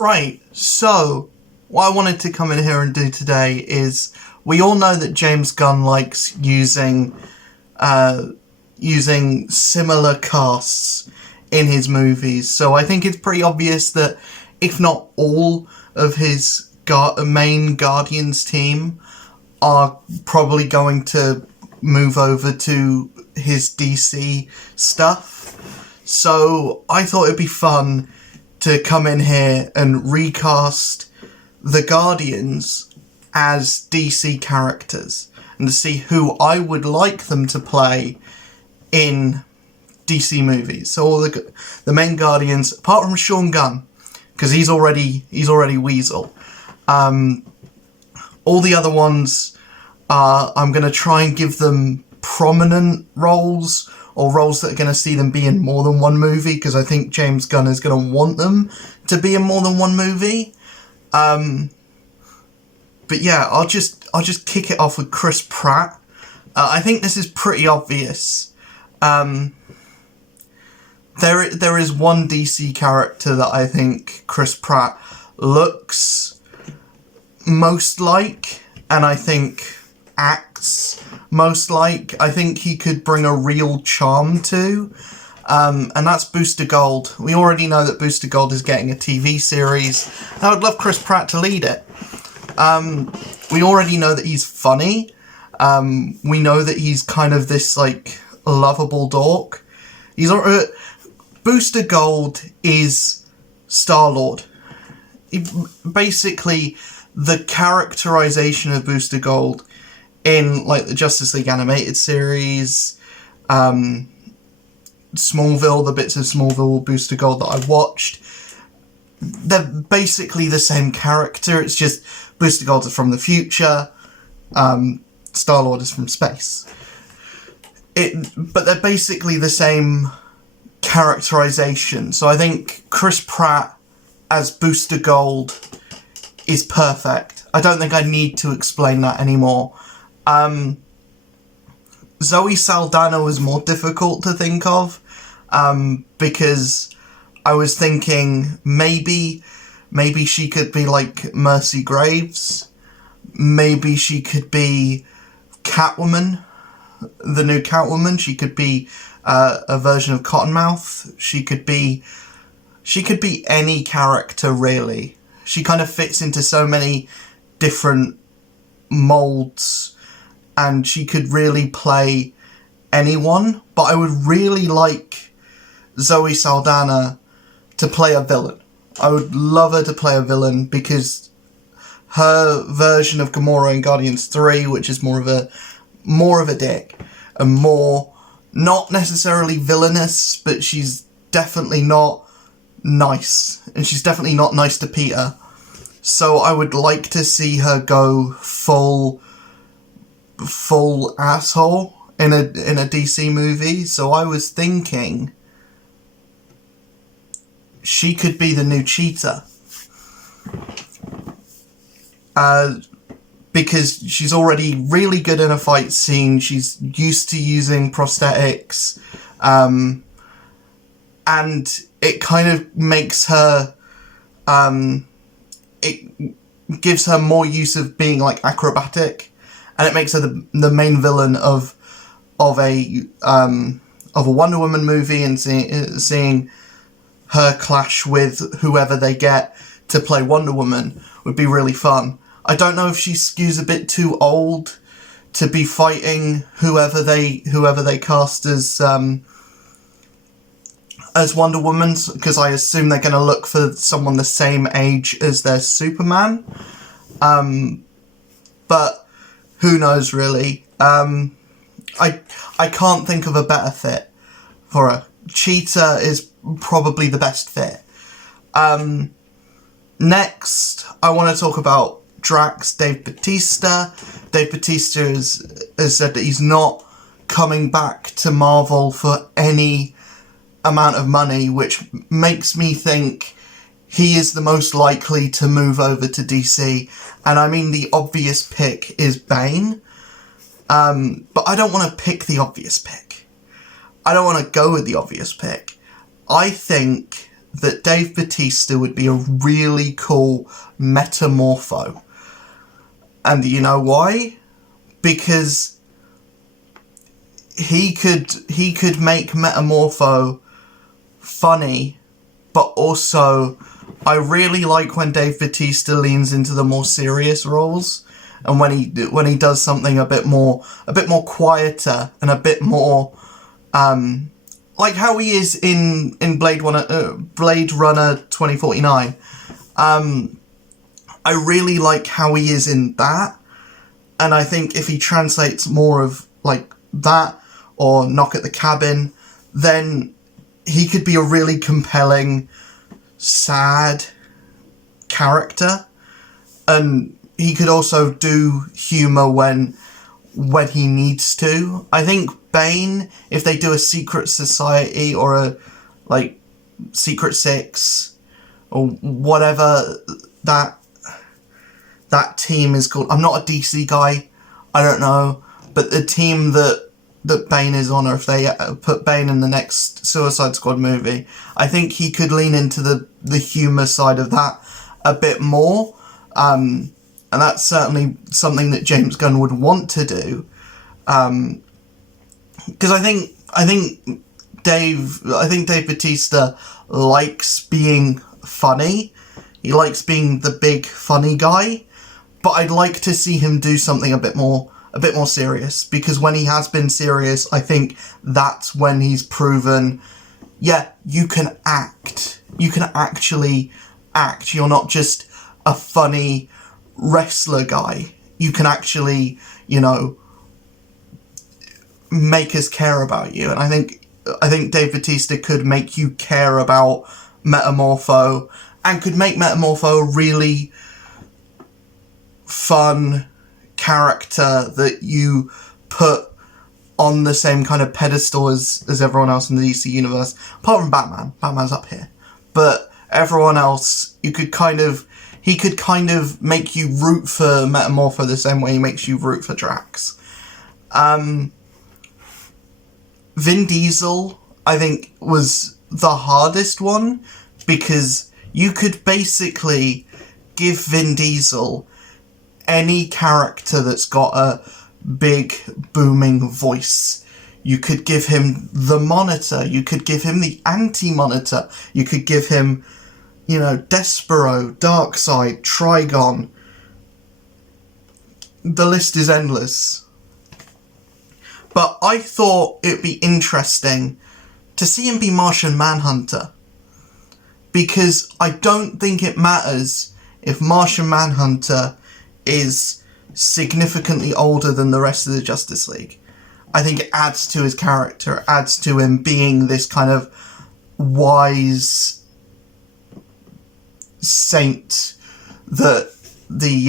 Right, so what I wanted to come in here and do today is we all know that James Gunn likes using similar casts in his movies, so I think it's pretty obvious that if not all of his main Guardians team are probably going to move over to his DC stuff. So I thought it'd be fun to come in here and recast the Guardians as DC characters and to see who I would like them to play in DC movies. So all the main Guardians, apart from Sean Gunn, because he's already Weasel. All the other ones, I'm going to try and give them prominent roles, or roles that are going to see them be in more than one movie, because I think James Gunn is going to want them to be in more than one movie. But yeah, I'll just kick it off with Chris Pratt. I think this is pretty obvious. There is one DC character that I think Chris Pratt looks most like, and I think acts most like. I think he could bring a real charm to, and that's Booster Gold. We already know that Booster Gold is getting a TV series. I would love Chris Pratt to lead it. We already know that he's funny. We know that he's kind of this, like, lovable dork. Booster Gold is Star-Lord. Basically, the characterization of Booster Gold in, like, the Justice League animated series, Smallville, the bits of Smallville Booster Gold that I watched, they're basically the same character. It's just Booster Gold is from the future, Star-Lord is from space. But they're basically the same characterization. So I think Chris Pratt as Booster Gold is perfect. I don't think I need to explain that anymore. Zoe Saldana was more difficult to think of, because I was thinking maybe she could be like Mercy Graves. Maybe she could be Catwoman, the new Catwoman. She could be a version of Cottonmouth. She could be any character, really. She kind of fits into so many different molds, and she could really play anyone. But I would really like Zoe Saldana to play a villain. I would love her to play a villain, because her version of Gamora in Guardians 3, which is more of a dick, and more, not necessarily villainous, but she's definitely not nice, and she's definitely not nice to Peter. So I would like to see her go full asshole in a DC movie. So I was thinking she could be the new Cheetah. Because she's already really good in a fight scene. She's used to using prosthetics. And it kind of makes her... it gives her more use of being, like, acrobatic. And it makes her the main villain of a Wonder Woman movie, and seeing her clash with whoever they get to play Wonder Woman would be really fun. I don't know if she skews a bit too old to be fighting whoever they cast as Wonder Woman, because I assume they're going to look for someone the same age as their Superman. But who knows, really. I can't think of a better fit for her. Cheetah is probably the best fit. Next, I want to talk about Drax, Dave Bautista. Dave Bautista has said that he's not coming back to Marvel for any amount of money, which makes me think he is the most likely to move over to DC. And I mean, the obvious pick is Bane. But I don't want to pick the obvious pick. I don't want to go with the obvious pick. I think that Dave Bautista would be a really cool Metamorpho. And you know why? Because he could make Metamorpho funny, but also I really like when Dave Bautista leans into the more serious roles, and when he does something a bit more quieter and a bit more like how he is in Blade Runner 2049. I really like how he is in that, and I think if he translates more of like that or Knock at the Cabin, then he could be a really compelling, sad character, and he could also do humour when he needs to. I think Bane, if they do a Secret Society or a like Secret Six or whatever that team is called. I'm not a DC guy, I don't know, but the team that Bane is on, or if they put Bane in the next Suicide Squad movie, I think he could lean into the humour side of that a bit more, and that's certainly something that James Gunn would want to do, because I think Dave Bautista likes being funny. He likes being the big funny guy, but I'd like to see him do something a bit more serious, because when he has been serious, I think that's when he's proven, yeah, you can act. You can actually act. You're not just a funny wrestler guy. You can actually, make us care about you. And I think Dave Bautista could make you care about Metamorpho, and could make Metamorpho a really fun character that you put on the same kind of pedestal as everyone else in the DC universe, apart from Batman. Batman's up here, but everyone else, he could kind of make you root for Metamorpho the same way he makes you root for Drax. Vin Diesel, I think, was the hardest one, because you could basically give Vin Diesel any character that's got a big booming voice. You could give him the Monitor, you could give him the Anti-Monitor, you could give him, Despero, Darkseid, Trigon. The list is endless. But I thought it'd be interesting to see him be Martian Manhunter, because I don't think it matters if Martian Manhunter is significantly older than the rest of the Justice League. I think it adds to his character, it adds to him being this kind of wise saint that the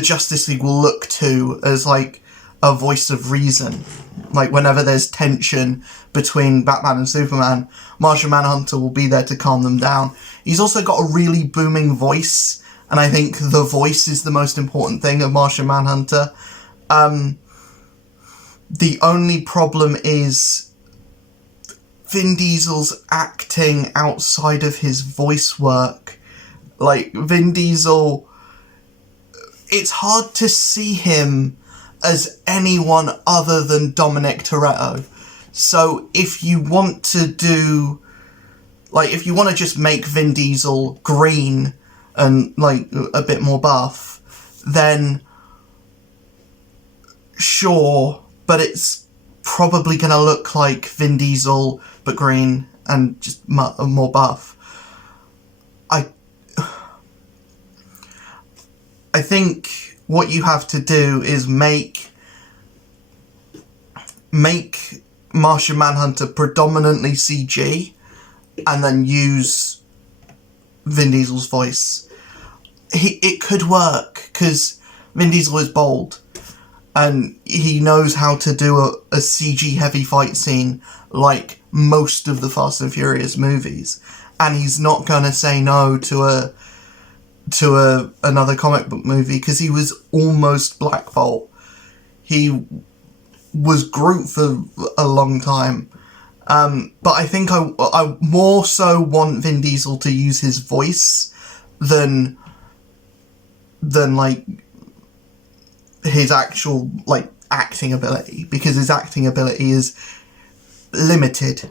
Justice League will look to as like a voice of reason. Like whenever there's tension between Batman and Superman, Martian Manhunter will be there to calm them down. He's also got a really booming voice, and I think the voice is the most important thing of Martian Manhunter. The only problem is Vin Diesel's acting outside of his voice work. Like, Vin Diesel, it's hard to see him as anyone other than Dominic Toretto. So if you want to do, if you want to just make Vin Diesel green and, a bit more buff, then sure, but it's probably going to look like Vin Diesel, but green and just more buff. I think what you have to do is make Martian Manhunter predominantly CG, and then use Vin Diesel's voice. It could work, because Vin Diesel is bold, and he knows how to do a CG heavy fight scene like most of the Fast and Furious movies, and he's not going to say no to another comic book movie, because he was almost Black Bolt. He was Groot for a long time. But I think I more so want Vin Diesel to use his voice than like his actual like acting ability, because his acting ability is limited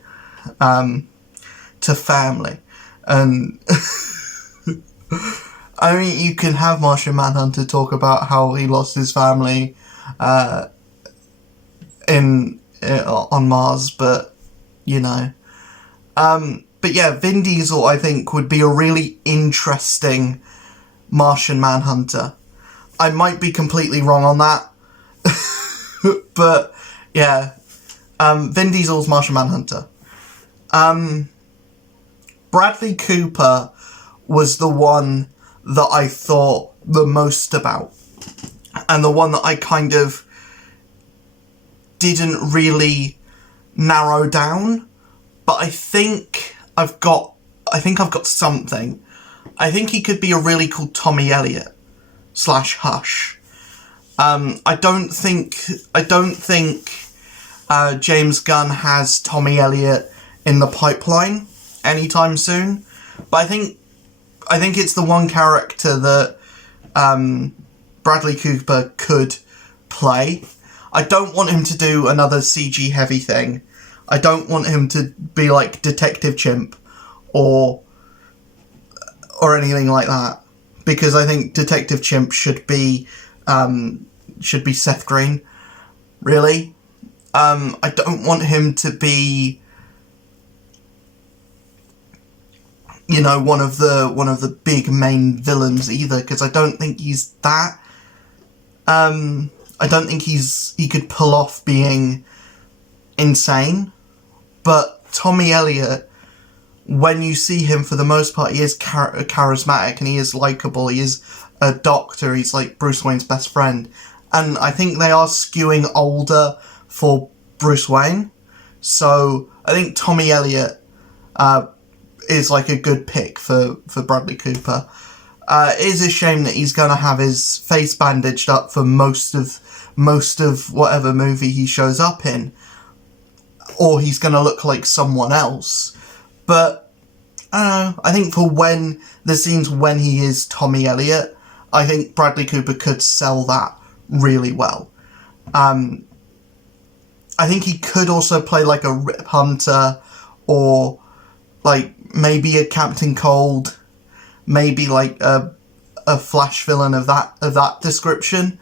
to family. And I mean, you can have Martian Manhunter talk about how he lost his family on Mars, but you know. But yeah, Vin Diesel, I think, would be a really interesting Martian Manhunter. I might be completely wrong on that, but yeah, Vin Diesel's Martian Manhunter. Bradley Cooper was the one that I thought the most about, and the one that I kind of didn't really narrow down, but I think I've got something. I think he could be a really cool Tommy Elliot / Hush. I don't think James Gunn has Tommy Elliot in the pipeline anytime soon, but I think it's the one character that Bradley Cooper could play. I don't want him to do another CG heavy thing. I don't want him to be like Detective Chimp or anything like that, because I think Detective Chimp should be Seth Green, really. I don't want him to be, you know, one of the big main villains either, because I don't think he's that. I don't think he could pull off being insane. But Tommy Elliot, when you see him, for the most part, he is charismatic and he is likeable. He is a doctor. He's like Bruce Wayne's best friend. And I think they are skewing older for Bruce Wayne. So I think Tommy Elliot is like a good pick for Bradley Cooper. It is a shame that he's going to have his face bandaged up for most of whatever movie he shows up in, or he's going to look like someone else. But I don't know. I think for when the scenes when he is Tommy Elliot, I think Bradley Cooper could sell that really well. I think he could also play like a Rip Hunter, or like maybe a Captain Cold, maybe like a Flash villain of that description.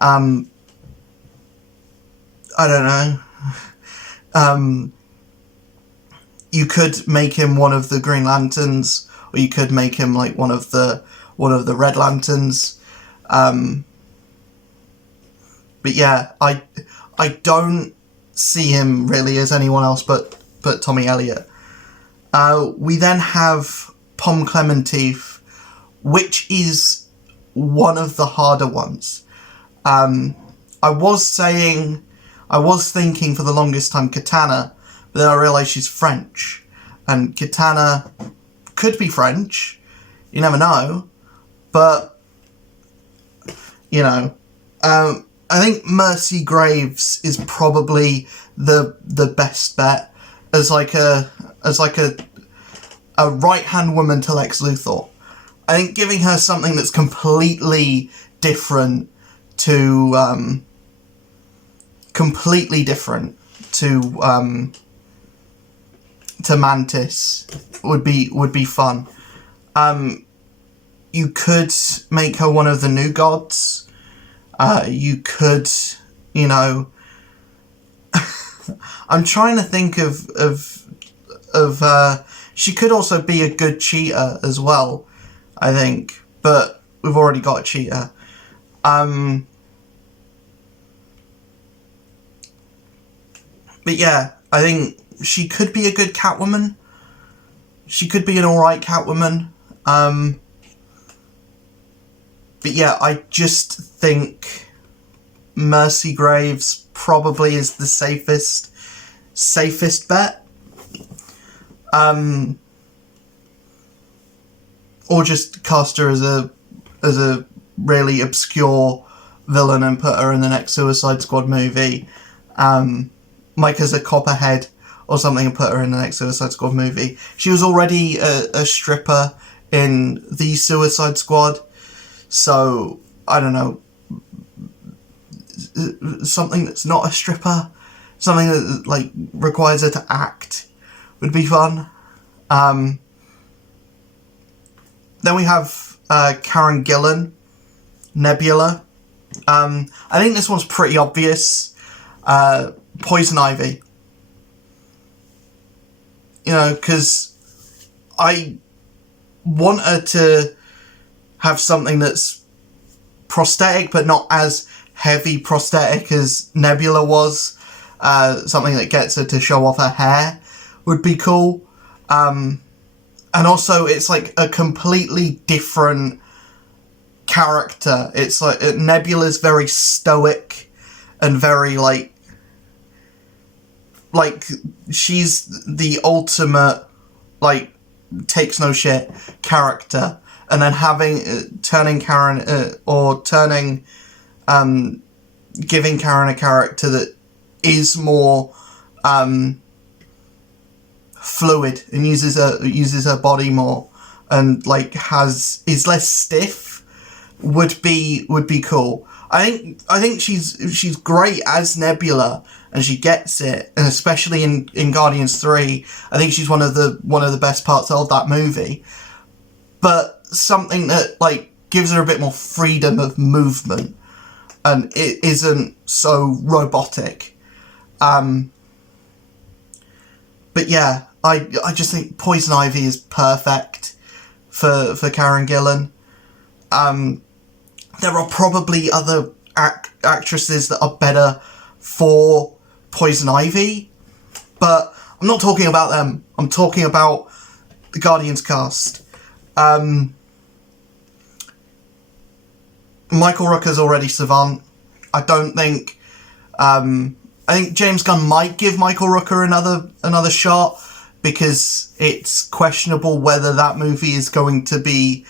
I don't know. You could make him one of the Green Lanterns, or you could make him like one of the Red Lanterns. But yeah, I don't see him really as anyone else but Tommy Elliot. We then have Pom Klementieff, which is one of the harder ones. I was thinking for the longest time Katana, but then I realised she's French, and Katana could be French. You never know, but you know, I think Mercy Graves is probably the best bet as like a right-hand woman to Lex Luthor. I think giving her something that's completely different to Mantis would be fun. You could make her one of the New Gods. You could, you know, I'm trying to think of she could also be a good cheater as well, I think, but we've already got a cheater. But yeah, I think she could be a good Catwoman. She could be an alright Catwoman. But yeah, I just think Mercy Graves probably is the safest bet. Or just cast her as a really obscure villain and put her in the next Suicide Squad movie. Like as a Copperhead or something and put her in the next Suicide Squad movie. She was already a stripper in the Suicide Squad, so I don't know, something that's not a stripper, something that like requires her to act would be fun. Then we have Karen Gillan, Nebula. I think this one's pretty obvious. Poison Ivy. You know, because I want her to have something that's prosthetic, but not as heavy prosthetic as Nebula was. Something that gets her to show off her hair would be cool. And also, it's like a completely different character. It's like Nebula's very stoic and very like she's the ultimate like takes no shit character, and then turning Karen giving Karen a character that is more fluid and uses her body more and like is less stiff would be cool. I think she's great as Nebula, and she gets it, and especially in Guardians 3, I think she's one of the best parts of that movie. But something that like gives her a bit more freedom of movement, and it isn't so robotic. But yeah, I just think Poison Ivy is perfect for Karen Gillan. There are probably other actresses that are better for Poison Ivy, but I'm not talking about them. I'm talking about the Guardians cast. Michael Rooker's already Savant. I think James Gunn might give Michael Rooker another shot, because it's questionable whether that movie is going to be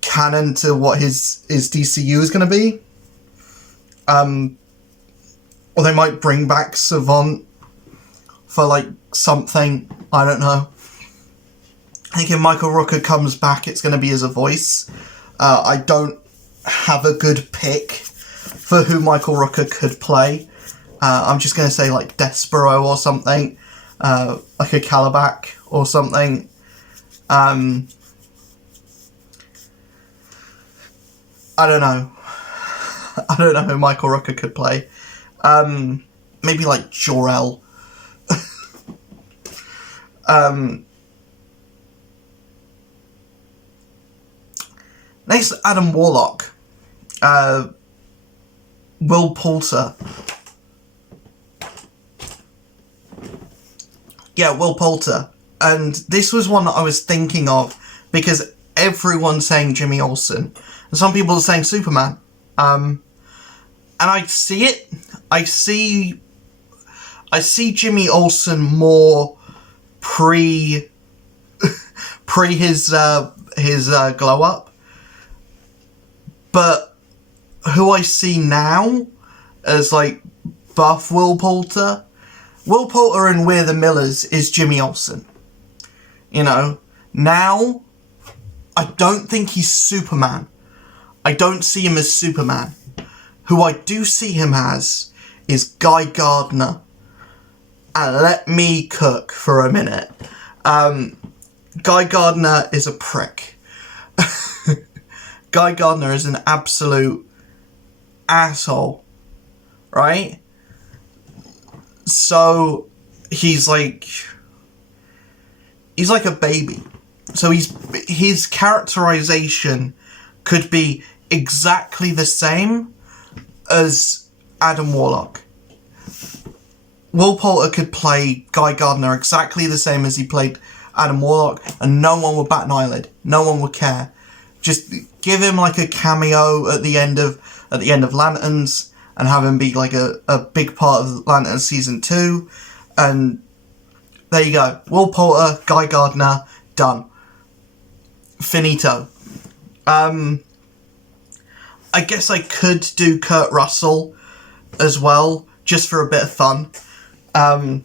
canon to what his DCU is going to be. Or they might bring back Savant for like something, I don't know. I think if Michael Rooker comes back, it's going to be as a voice. I don't have a good pick for who Michael Rooker could play. I'm just going to say like Despero or something, like a Calabac or something. I don't know. I don't know who Michael Rooker could play. Maybe like Jor-El. Next, Adam Warlock. Will Poulter. Yeah, Will Poulter. And this was one that I was thinking of because everyone's saying Jimmy Olsen. And some people are saying Superman. And I see it. I see Jimmy Olsen more pre his glow up. But who I see now as like buff Will Poulter in We're the Millers is Jimmy Olsen. You know, now I don't think he's Superman. I don't see him as Superman. Who I do see him as is Guy Gardner. And let me cook for a minute. Guy Gardner is a prick. Guy Gardner is an absolute asshole, right? So he's like a baby. So his characterization could be exactly the same as Adam Warlock. Will Poulter could play Guy Gardner exactly the same as he played Adam Warlock, and no one would bat an eyelid. No one would care. Just give him like a cameo at the end of Lanterns, and have him be like a big part of Lanterns season 2, and there you go. Will Poulter, Guy Gardner, done. Finito. I guess I could do Kurt Russell as well, just for a bit of fun. I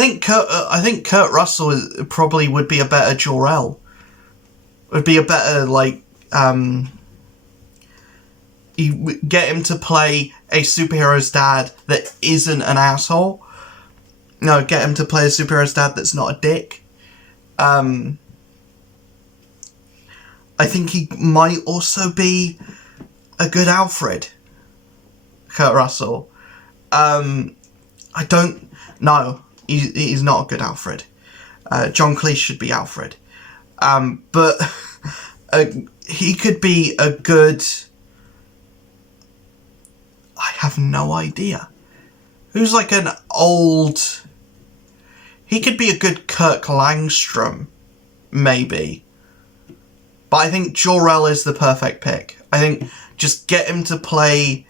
think Kurt Russell probably would be a better Jor-El. Would be a better, like, you get him to play a superhero's dad that isn't an asshole. No, get him to play a superhero's dad that's not a dick. I think he might also be a good Alfred. Kurt Russell. I don't know. He's not a good Alfred. John Cleese should be Alfred. But he could be a good... I have no idea. Who's like an old... He could be a good Kirk Langstrom, maybe. But I think Jor-El is the perfect pick. I think just get him to play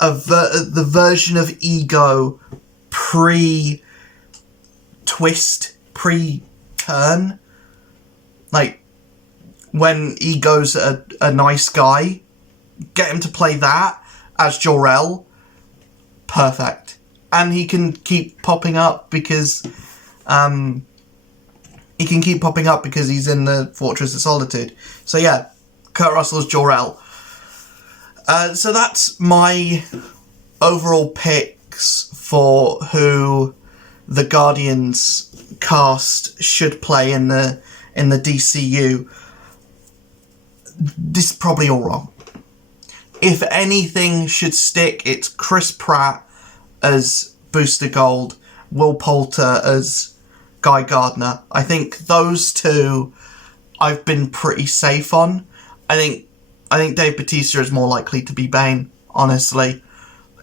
the version of Ego pre-twist, pre-turn. Like, when Ego's a nice guy, get him to play that as Jor-El. Perfect. And he can keep popping up because he's in the Fortress of Solitude. So yeah, Kurt Russell's Jor-El. So that's my overall picks for who the Guardians cast should play in the DCU. This is probably all wrong. If anything should stick, it's Chris Pratt as Booster Gold, Will Poulter as Guy Gardner. I think those two I've been pretty safe on. I think Dave Bautista is more likely to be Bane, honestly.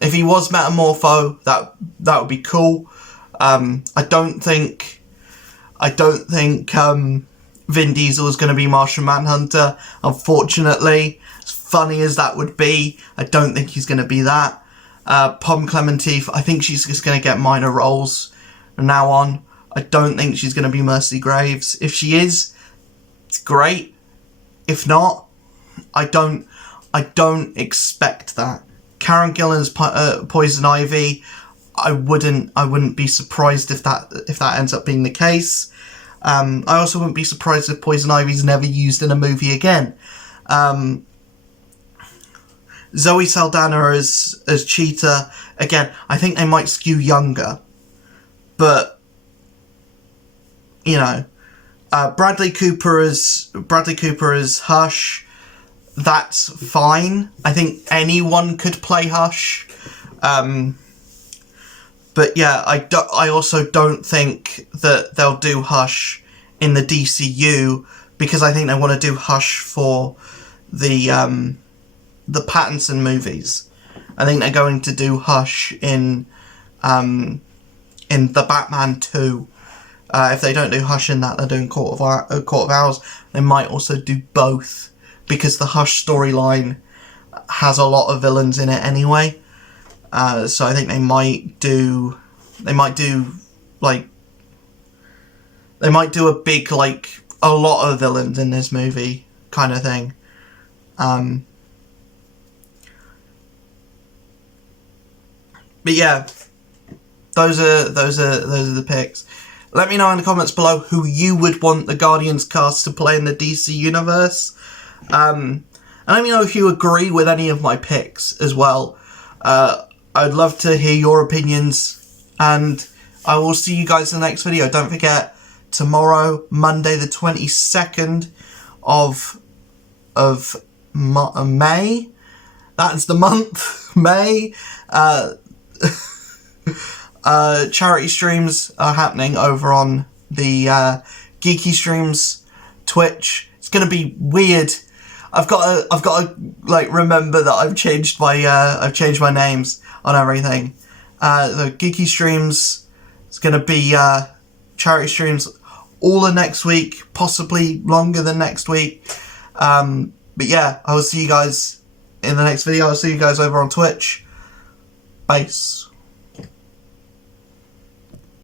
If he was Metamorpho, that would be cool. I don't think Vin Diesel is going to be Martian Manhunter, unfortunately. As funny as that would be, I don't think he's going to be that. Pom Clementine, I think she's just going to get minor roles from now on. I don't think she's going to be Mercy Graves. If she is, it's great. If not, I don't expect that. Karen Gillan's Poison Ivy, I wouldn't be surprised if that ends up being the case. I also wouldn't be surprised if Poison Ivy's never used in a movie again. Zoe Saldana as Cheetah, again, I think they might skew younger, but you know, Bradley Cooper as Hush, that's fine. I think anyone could play Hush. But yeah, I also don't think that they'll do Hush in the DCU, because I think they want to do Hush for the Pattinson movies. I think they're going to do Hush in the Batman 2. If they don't do Hush in that, they're doing Court of Owls. They might also do both, because the Hush storyline has a lot of villains in it anyway. So I think they might do a big, like, a lot of villains in this movie kind of thing. But yeah, those are the picks. Let me know in the comments below who you would want the Guardians cast to play in the DC universe. And let me know if you agree with any of my picks as well. I'd love to hear your opinions, and I will see you guys in the next video. Don't forget, tomorrow, Monday the 22nd of May, that's the month, May, charity streams are happening over on the Geeky Streams Twitch. It's gonna be weird. I've got to like remember that I've changed my names on everything. The Geeky Streams, it's gonna be charity streams all of next week, possibly longer than next week. But yeah, I will see you guys in the next video. I'll see you guys over on Twitch. Peace.